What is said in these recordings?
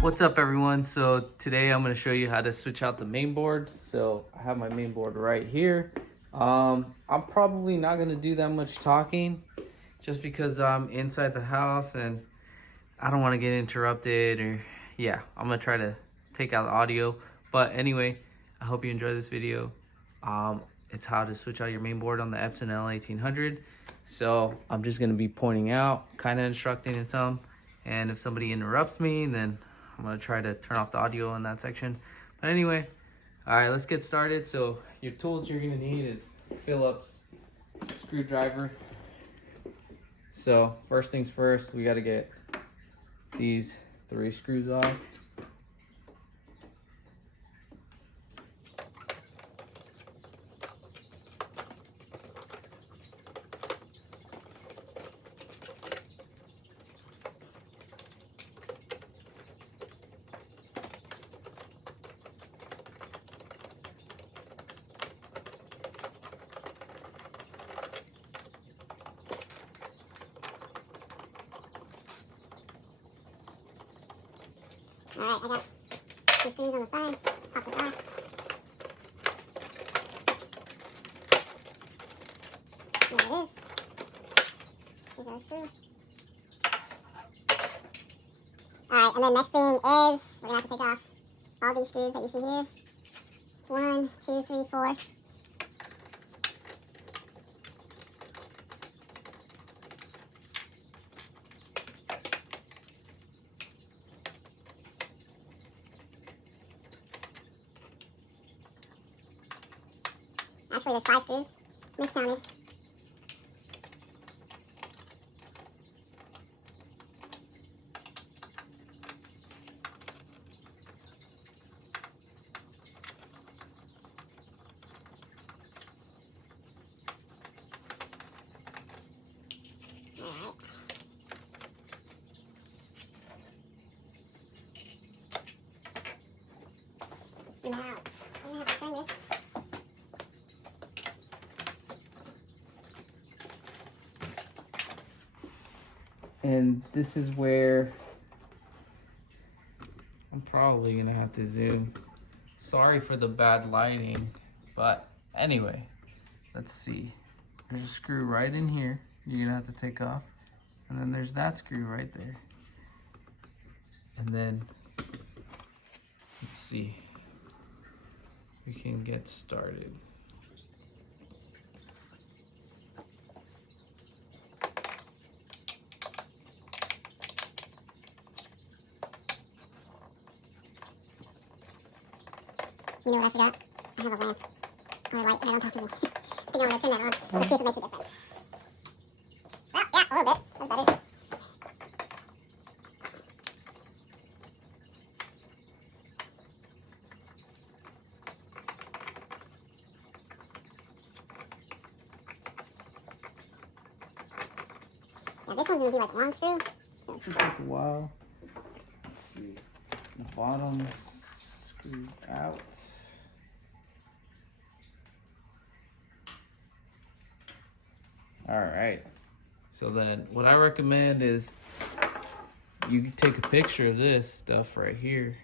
What's up everyone? So today I'm going to show you how to switch out the main board. So I have my main board right here. I'm probably not going to do that much talking just because I'm inside the house and I don't want to get interrupted, or yeah, I'm going to try to take out the audio. But anyway, I hope you enjoy this video. It's how to switch out your main board on the Epson L1800. So I'm just going to be pointing out, kind of instructing in some, and if somebody interrupts me, then I'm gonna try to turn off the audio in that section. But anyway, all right, let's get started. So your tools you're gonna need is Phillips screwdriver. So first things first, we gotta get these 3 screws off. Alright, I got 2 screws on the side. Let's just pop this off. There it is. Here's our screw. Alright, and then next thing is, we're going to have to take off all these screws that you see here. 1, 2, 3, 4. Actually, there's 5 screws, miscounted. Now, I'm going to have to turn this. And this is where I'm probably gonna have to zoom. Sorry for the bad lighting, but anyway, let's see. There's a screw right in here you're gonna have to take off, and then there's that screw right there. And then let's see, we can get started. You know what I forgot? I have a lamp or a light right on top of me. I think I'm going to turn that on. Let's see if it makes a difference. Well, yeah, a little bit. That's better. Yeah, this one's going to be like long screw. So It'll take a while. Let's see. The bottom screws out. All right. So then what I recommend is you take a picture of this stuff right here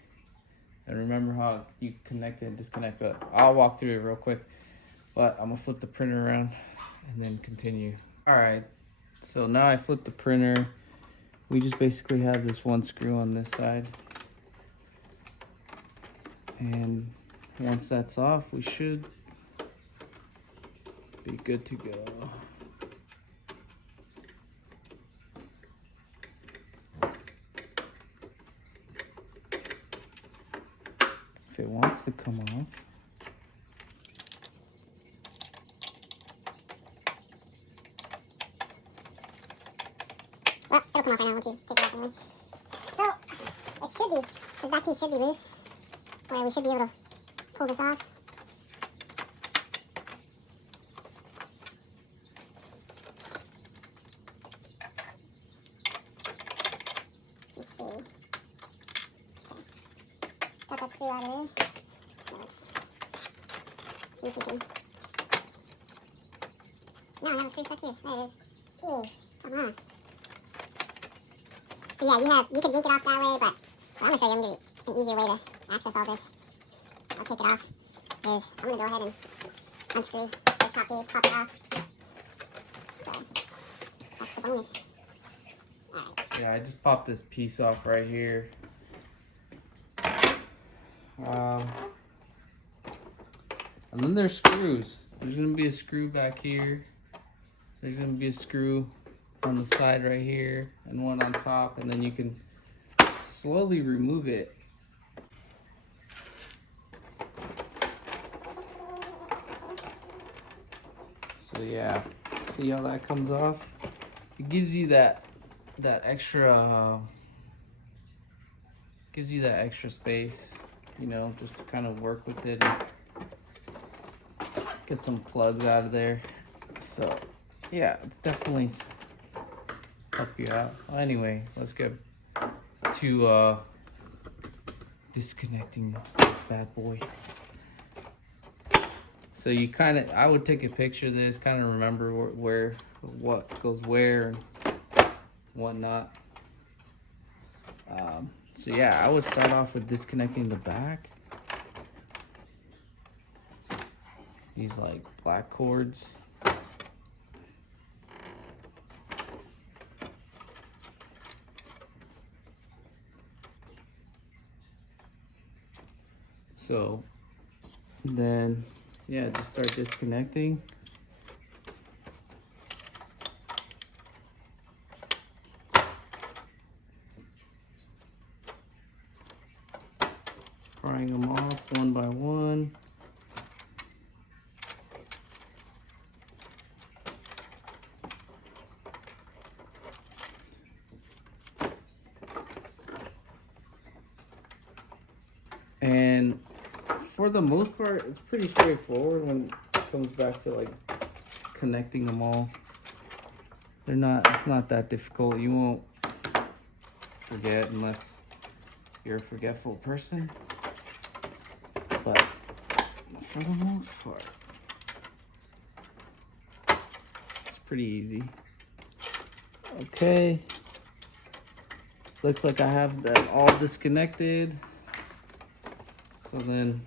and remember how you connect it and disconnect, but I'll walk through it real quick. But I'm gonna flip the printer around and then continue. All right. So now I flip the printer. We just basically have this one screw on this side. And once that's off, we should be good to go. If it wants to come off. well, it'll come off right now once you take it off. So, it should be, because that piece should be loose, where we should be able to pull this off. Let's see. Okay. Got that screw out of there. So let's see if we can. No, I have a screw stuck here. There it is. Jeez, come on. So yeah, you can yank it off that way, but I'm gonna show you. I'm gonna give you an easier way to access all this. I'll take it off. I'm gonna go ahead and unscrew this top piece, pop it off. So that's the bonus. Alright. Yeah, I just popped this piece off right here. And then there's screws. There's gonna be a screw back here. There's gonna be a screw on the side right here and one on top, and then you can slowly remove it. So yeah, see how that comes off? It gives you that extra space, you know, just to kind of work with it and get some plugs out of there. So yeah, it's definitely help you out. Well, anyway, let's get to disconnecting this bad boy. So you kind of, I would take a picture of this, kind of remember what goes where and whatnot. So yeah, I would start off with disconnecting the back. These like black cords. So then, yeah, just start disconnecting. Prying them off one by one. And for the most part, it's pretty straightforward when it comes back to like connecting them all. It's not that difficult. You won't forget unless you're a forgetful person. But for the most part, it's pretty easy. Okay. Looks like I have them all disconnected. So then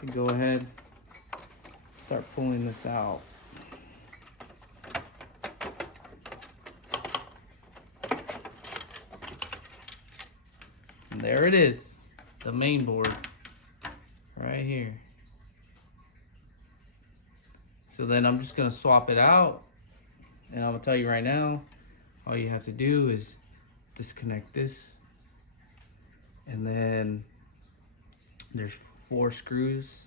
you go ahead, start pulling this out. And there it is, the main board, right here. So then I'm just gonna swap it out, and I'm gonna tell you right now, all you have to do is disconnect this, and then there's 4 screws,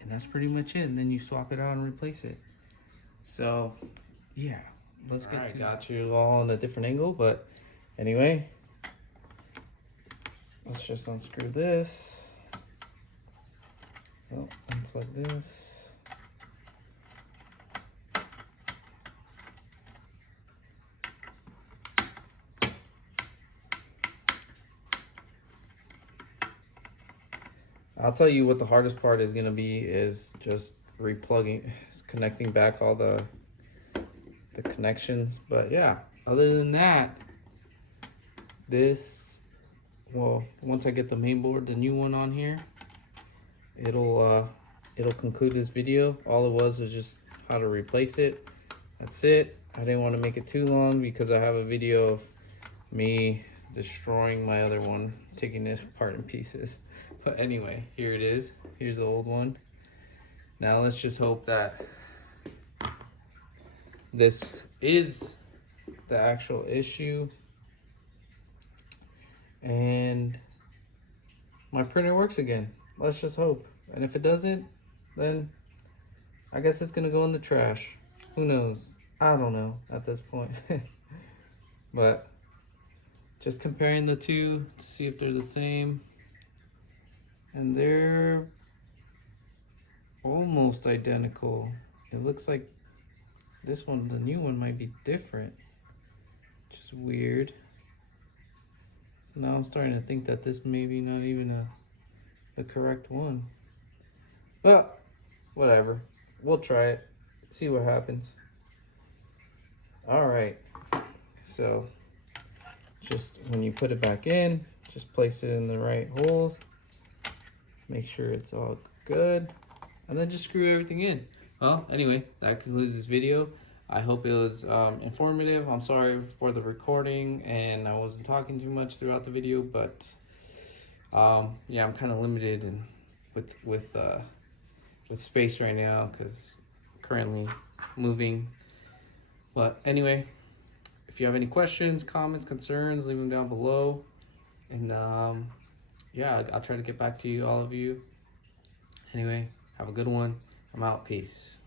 and that's pretty much it. And then you swap it out and replace it. So yeah, let's get to got you all on a different angle, but anyway, let's just unscrew this. Oh, unplug this. I'll tell you what the hardest part is going to be is just connecting back all the connections. But yeah, other than that, once I get the main board, the new one on here, it'll conclude this video. All it was just how to replace it. That's it. I didn't want to make it too long because I have a video of me destroying my other one, taking it apart in pieces. But anyway, here it is. Here's the old one. Now let's just hope that this is the actual issue and my printer works again. Let's just hope. And if it doesn't, then I guess it's gonna go in the trash. Who knows? I don't know at this point. But just comparing the two to see if they're the same. And they're almost identical. It looks like this one, the new one, might be different, which is weird. So now I'm starting to think that this may be not even the correct one. But whatever, we'll try it, see what happens. All right, So just when you put it back in, just place it in the right holes. Make sure it's all good, and then just screw everything in. Well, anyway, that concludes this video. I hope it was informative. I'm sorry for the recording and I wasn't talking too much throughout the video, but yeah, I'm kind of limited in, with space right now because currently moving. But anyway, if you have any questions, comments, concerns, leave them down below, and yeah, I'll try to get back to you, all of you. Anyway, have a good one. I'm out. Peace.